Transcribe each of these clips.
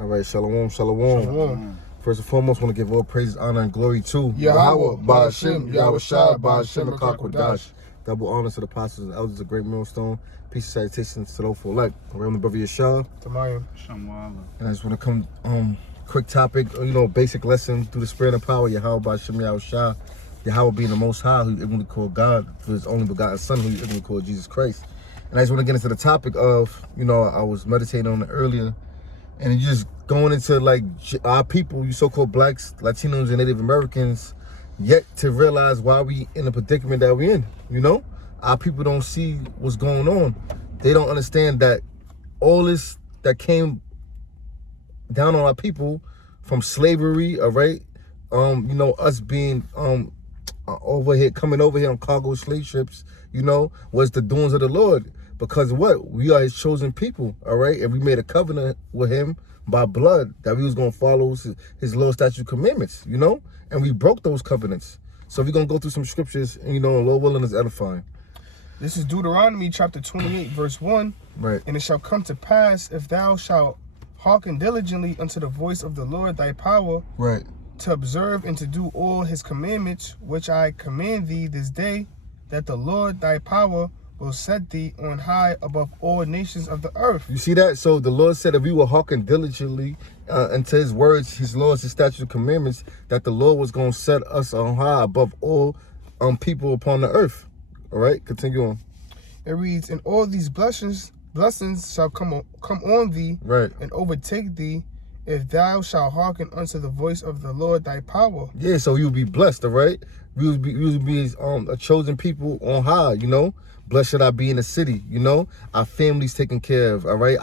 All right, shalom, shalom. Shalom. First and foremost, I want to give all praises, honor, and glory to Yahweh, Ba'ashem, Yahweh Shai, Ba'ashem, Ba'ashem, Akakwadash. Double honors to the apostles and elders of Great Millstone. Peace and salutations to those for elect. I'm the brother Yeshua. Tamayim. And I just want to come, quick topic, basic lesson through the spirit and power, Yahweh Ba'ashem, Yahweh Shai. Yahweh being the Most High, who you ignorantly called God, for his only begotten Son, who you ignorantly called Jesus Christ. And I just want to get into the topic of, I was meditating on it earlier, and you just going into like our people, you so-called blacks, Latinos, and Native Americans, yet to realize why we in the predicament that we're in. Our people don't see what's going on. They don't understand that all this that came down on our people from slavery, all right, us being coming over here on cargo slave ships, was the doings of the Lord. Because what? We are his chosen people, all right? And we made a covenant with him by blood that we was going to follow his law, statute, commandments, And we broke those covenants. So we're going to go through some scriptures, and, Lord willing is edifying. This is Deuteronomy chapter 28, verse 1. Right. And it shall come to pass, if thou shalt hearken diligently unto the voice of the Lord thy power, right, to observe and to do all his commandments, which I command thee this day, that the Lord thy power will set thee on high above all nations of the earth. You see that? So the Lord said if we will hearken diligently unto his words, his laws, his statutes, commandments, that the Lord was going to set us on high above all people upon the earth. All right, continue on. It reads, and all these blessings shall come on thee, right, and overtake thee, if thou shalt hearken unto the voice of the Lord thy power. Yeah, so you'll be blessed, all right? We will be a chosen people on high, Blessed should I be in the city, Our families taken care of, all right?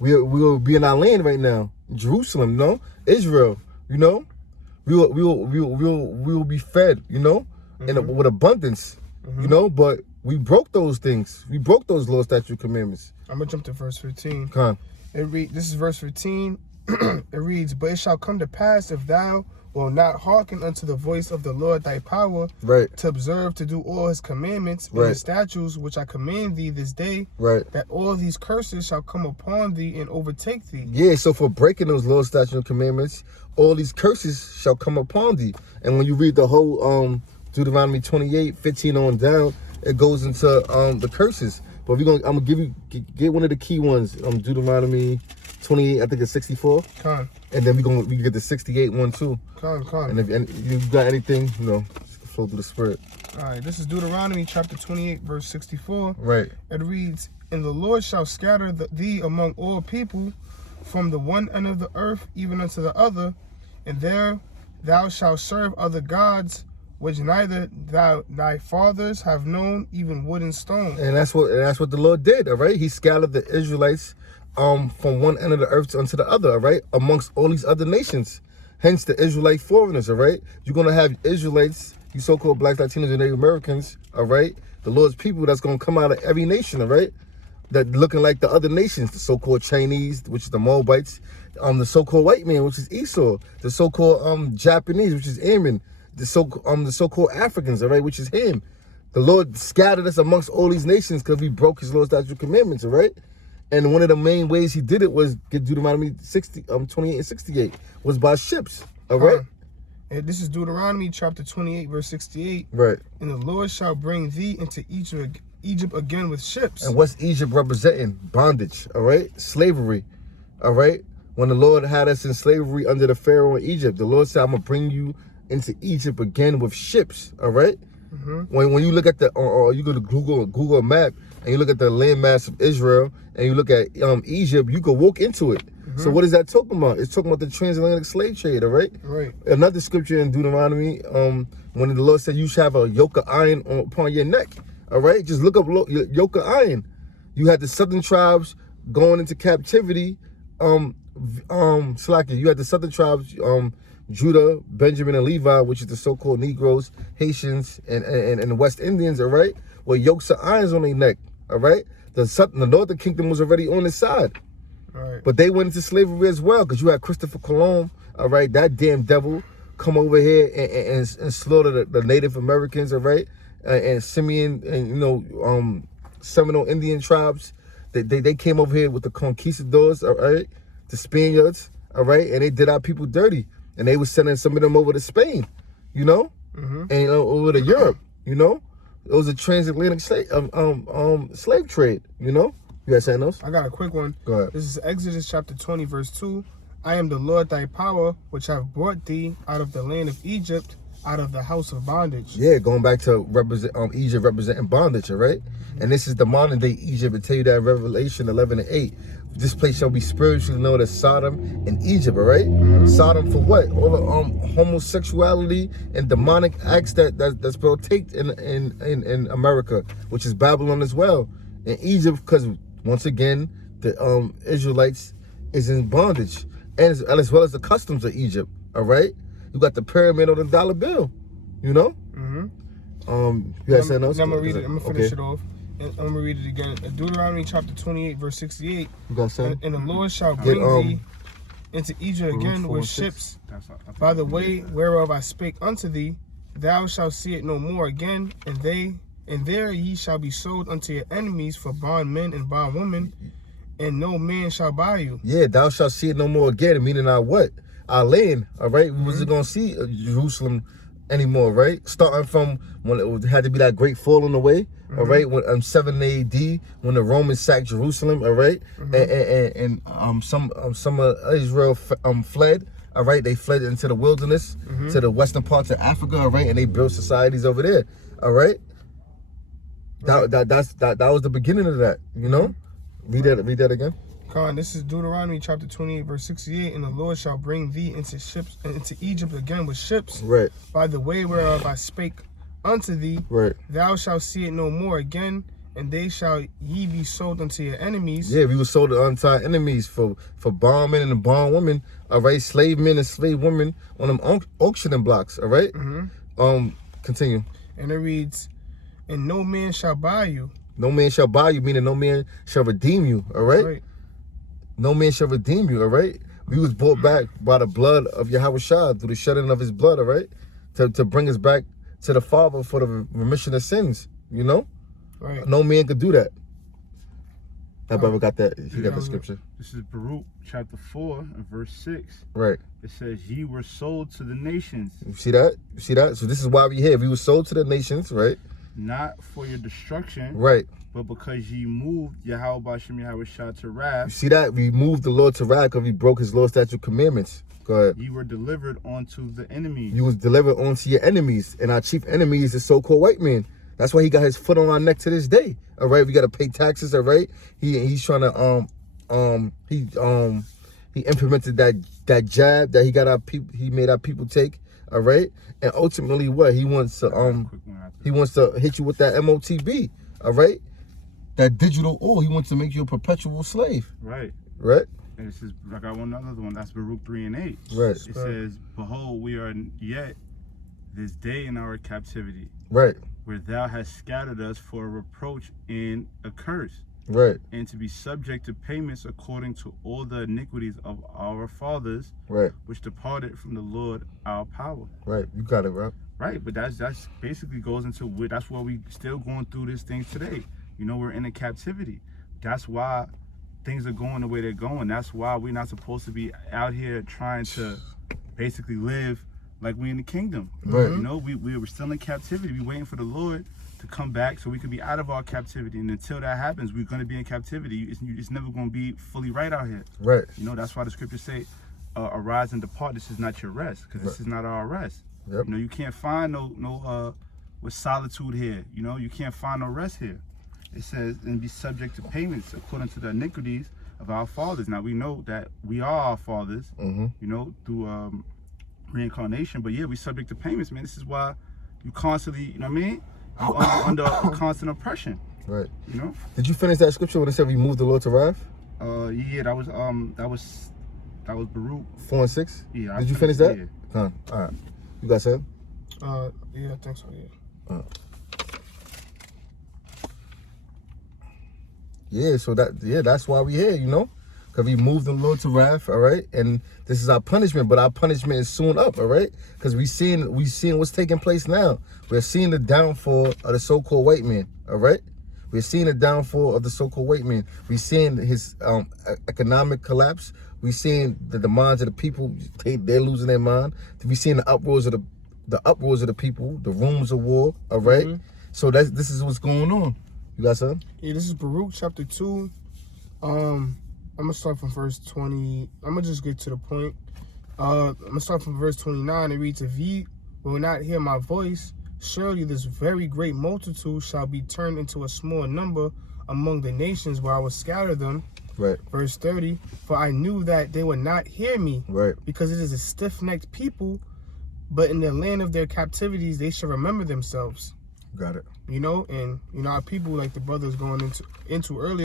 We will be in our land right now, Jerusalem, Israel, We will be fed, with abundance, But we broke those things. We broke those law, statute, commandments. I'm gonna jump to verse 15. Come on. This is verse 15. It reads, but it shall come to pass, if thou will not hearken unto the voice of the Lord thy power, right, to observe to do all his commandments and right, his statutes, which I command thee this day, right, that all these curses shall come upon thee and overtake thee. Yeah, so for breaking those laws, statutes, and commandments, all these curses shall come upon thee. And when you read the whole Deuteronomy 28, 15 on down, it goes into the curses. But I'm gonna get one of the key ones. Deuteronomy 28, I think it's 64. Con. And then we get the 68 one too. Con. And if you got anything, flow through the spirit. All right, this is Deuteronomy chapter 28, verse 64. Right. It reads, and the Lord shall scatter thee among all people, from the one end of the earth even unto the other, and there thou shalt serve other gods, which neither thy fathers have known, even wood and stone. And that's what the Lord did, all right? He scattered the Israelites from one end of the earth unto the other, all right? Amongst all these other nations. Hence the Israelite foreigners, all right? You're going to have Israelites, you so-called blacks, Latinos, and Native Americans, all right? The Lord's people that's going to come out of every nation, all right? That looking like the other nations, the so-called Chinese, which is the Moabites, the so-called white man, which is Esau, the so-called Japanese, which is Ammon, the so-called Africans, all right, which is him. The Lord scattered us amongst all these nations because we broke his law, statute, commandments, all right? And one of the main ways he did it was get Deuteronomy 28 and 68 was by ships, all right? And this is Deuteronomy chapter 28, verse 68. Right. And the Lord shall bring thee into Egypt again with ships. And what's Egypt representing? Bondage, all right? Slavery, all right? When the Lord had us in slavery under the Pharaoh in Egypt, the Lord said, I'm going to bring you into Egypt again with ships, all right? When you look at you go to Google map, and you look at the landmass of Israel, and you look at Egypt, you can walk into it. So what is that talking about? It's talking about the transatlantic slave trade, all right? Right. Another scripture in Deuteronomy, when the Lord said you shall have a yoke of iron upon your neck, all right? Just look up yoke of iron. You had the southern tribes going into captivity, slacking. You had the southern tribes, Judah, Benjamin, and Levi, which is the so-called Negroes, Haitians, and West Indians, all right? With yokes of irons on their neck, all right? The northern kingdom was already on his side. Right. But they went into slavery as well, because you had Christopher Columbus, all right? That damn devil come over here and slaughter the Native Americans, all right? And Simeon and, Seminole Indian tribes. They came over here with the conquistadors, all right? The Spaniards, all right, and they did our people dirty, and they was sending some of them over to Spain, you know, and over to Europe, you know. It was a transatlantic slave trade, you know. You got something else? I got a quick one. Go ahead. This is Exodus chapter 20, verse 2. I am the Lord thy power, which have brought thee out of the land of Egypt, out of the house of bondage. Yeah, going back to represent Egypt representing bondage, all right? And this is the modern day Egypt. It tell you that in Revelation 11:8. This place shall be spiritually known as Sodom and Egypt, all right? Sodom for what? All the homosexuality and demonic acts that's partake in America, which is Babylon as well. And Egypt, because once again, the Israelites is in bondage, and as well as the customs of Egypt, all right? You got the pyramid on the dollar bill, you know? You got something else? I'm gonna read it. I'm gonna finish it off. And I'm gonna read it again. Deuteronomy chapter 28, verse 68. You got something? And the Lord shall bring thee into Egypt again with ships, by the way whereof I spake unto thee. Thou shalt see it no more again, and there ye shall be sold unto your enemies for bondmen and bondwomen, and no man shall buy you. Yeah, thou shalt see it no more again, meaning our what? Our land, all right? We wasn't going to see Jerusalem anymore, right? Starting from when it had to be that great falling away, all right? When 7 AD, when the Romans sacked Jerusalem, all right? And some of Israel fled, all right? They fled into the wilderness, to the western parts of Africa, all right? And they built societies over there, all right? That was the beginning of that, you know? Read that again. This is Deuteronomy chapter 28, verse 68. And the Lord shall bring thee into Egypt again with ships, right? By the way whereof I spake unto thee, right? Thou shalt see it no more again, and they shall ye be sold unto your enemies. Yeah, we were sold unto our enemies for bondmen and bondwomen, all right? Slave men and slave women on them auctioning blocks, all right? Continue. And it reads, and no man shall buy you. No man shall buy you, meaning no man shall redeem you, all right? No man shall redeem you, all right? We was bought back by the blood of Yahweh Shah, through the shedding of his blood, all right? To bring us back to the Father for the remission of sins, you know? Right. No man could do that. That brother got that. He got the scripture. This is Baruch chapter 4 and verse 6. Right. It says, ye were sold to the nations. You see that? You see that? So this is why we here. We were sold to the nations, right? Not for your destruction. Right. But because ye moved Yahweh Bashem Yahweh Shah to wrath. You see that? We moved the Lord to wrath because we broke his law, statute, commandments. Go ahead. You were delivered onto the enemies. You was delivered onto your enemies. And our chief enemy is the so-called white man. That's why he got his foot on our neck to this day. All right, we got to pay taxes. All right, he's trying to he implemented that jab that he got our people. He made our people take. All right, and ultimately what he wants to hit you with that MOTB. All right, that digital oil. He wants to make you a perpetual slave. Right. Right. And this is, I got another one. That's Baruch 3 and 8. Right. It says, behold, we are yet this day in our captivity. Right. Where thou hast scattered us for a reproach and a curse. Right. And to be subject to payments according to all the iniquities of our fathers. Right. Which departed from the Lord our power. Right. You got it, bro. Right. But that's basically goes into that's why we still going through this thing today. You know, we're in a captivity. That's why things are going the way they're going. That's why we're not supposed to be out here trying to basically live like we in the kingdom. Right. You know, we were still in captivity. We waiting for the Lord to come back so we can be out of our captivity. And until that happens, we're going to be in captivity. It's never going to be fully right out here. Right. You know, that's why the scriptures say, arise and depart. This is not your rest, because this is not our rest. Yep. You know, you can't find no with solitude here. You know, you can't find no rest here. It says, and be subject to payments according to the iniquities of our fathers. Now, we know that we are our fathers, you know, through reincarnation. But yeah, we subject to payments, man. This is why you constantly, you know what I mean? You're under constant oppression. Right. You know? Did you finish that scripture when it said we moved the Lord to wrath? Yeah, that was Baruch 4 and 6? Yeah. Did you finish that? Yeah. All right. You got something? Yeah, I think so, yeah. Yeah, so that's why we here, you know? Because we moved the Lord to wrath, all right? And this is our punishment, but our punishment is soon up, all right? Because we seeing what's taking place now. We're seeing the downfall of the so-called white man, all right? We're seeing the downfall of the so-called white man. We're seeing his economic collapse. We're seeing the demands of the people. They're losing their mind. We're seeing the uproars of the people, the rumors of war. All right. So this is what's going on. You got something? Yeah, this is Baruch chapter 2. I'm gonna start from verse 20. I'm gonna just get to the point. I'm gonna start from verse 29. It reads, "If ye will not hear my voice, surely this very great multitude shall be turned into a small number among the nations where I will scatter them." Right. Verse 30, "For I knew that they would not hear me, Right. because it is a stiff-necked people, but in the land of their captivities they shall remember themselves." Got it. You know, and you know, our people, like the brothers going into earlier,